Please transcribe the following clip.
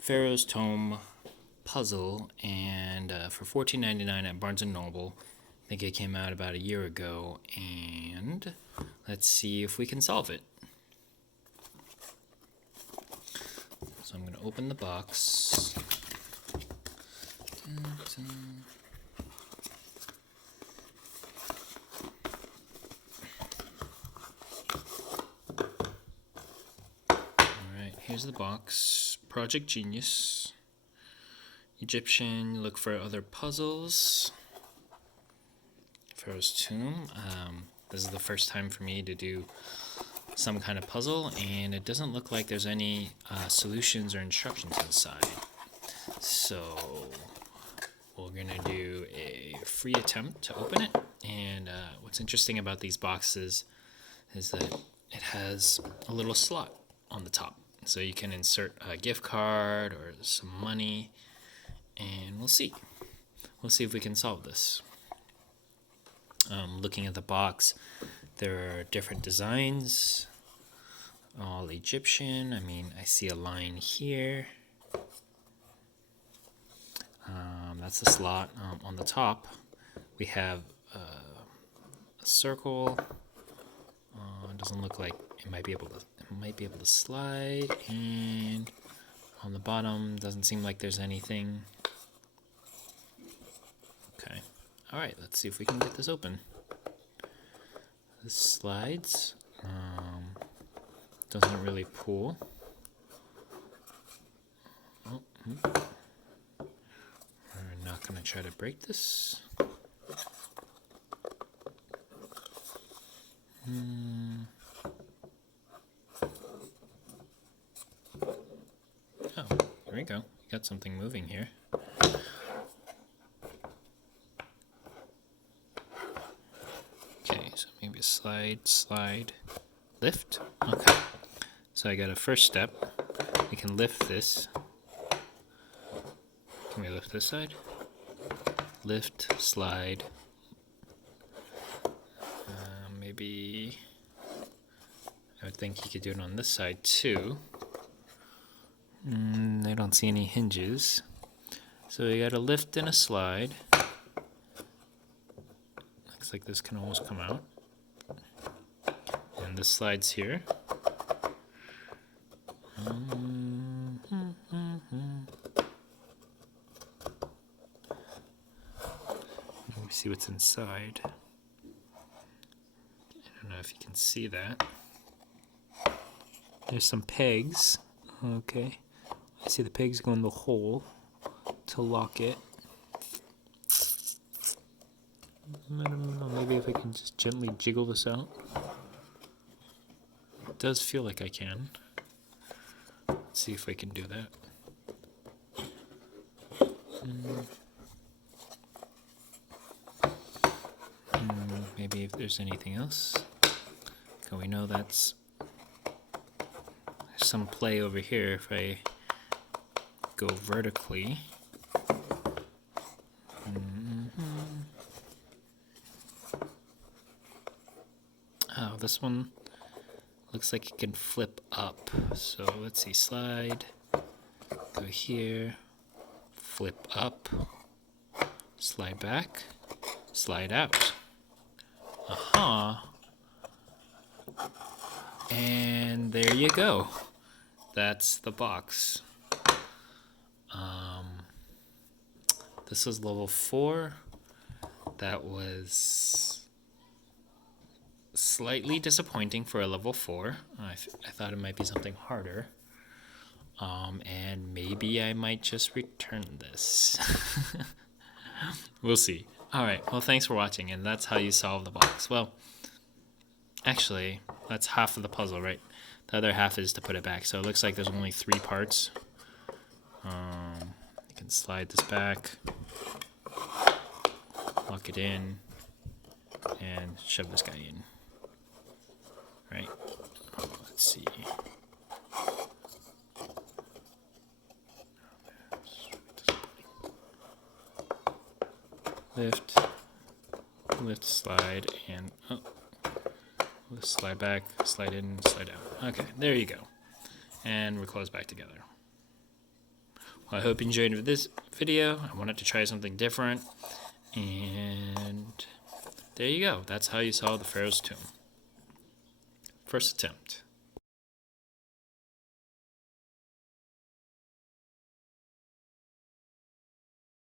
Pharaoh's Tome puzzle, and for $14.99 at Barnes & Noble. I think it came out about a year ago, and let's see if we can solve it. So I'm going to open the box. Alright, here's the box. Project Genius. Egyptian, look for other puzzles. Pharaoh's Tomb. This is the first time for me to do some kind of puzzle, and it doesn't look like there's any solutions or instructions inside. So we're gonna do a free attempt to open it. And what's interesting about these boxes is that it has a little slot on the top, so you can insert a gift card or some money, and we'll see if we can solve this. Looking at the box, there are different designs, all Egyptian. I see a line here. That's the slot. On the top, we have a circle. It doesn't look like it might be able to slide, and on the bottom doesn't seem like there's anything. Okay. All right. Let's see if we can get this open. This slides. Doesn't really pull. Oh. We're not going to try to break this. Oh, there we go. Got something moving here. Okay, so maybe slide, lift. Okay, so I got a first step. We can lift this. Can we lift this side? Lift, slide. Maybe I would think you could do it on this side too. I don't see any hinges. So we got a lift and a slide. Looks like this can almost come out. And this slides here. Let me see what's inside. I don't know if you can see that. There's some pegs. Okay. I see the pegs go in the hole to lock it. I don't know, maybe if I can just gently jiggle this out. It does feel like I can. Let's see if I can do that. Maybe if there's anything else. Okay, we know there's some play over here if I go vertically. Oh, this one looks like it can flip up. So let's see, slide, go here, flip up, slide back, slide out. Aha. And there you go. That's the box. This was level 4. That was slightly disappointing for a level 4. I thought it might be something harder. And maybe I might just return this. We'll see. Alright, well, thanks for watching, and that's how you solve the box. Well, actually, that's half of the puzzle, right? The other half is to put it back, so it looks like there's only 3 parts. You can slide this back, lock it in, and shove this guy in. Right? Let's see. Lift, slide, and slide back, slide in, slide out. Okay, there you go. And we're closed back together. Well, I hope you enjoyed this video. I wanted to try something different. And there you go. That's how you solve the Pharaoh's tomb. First attempt.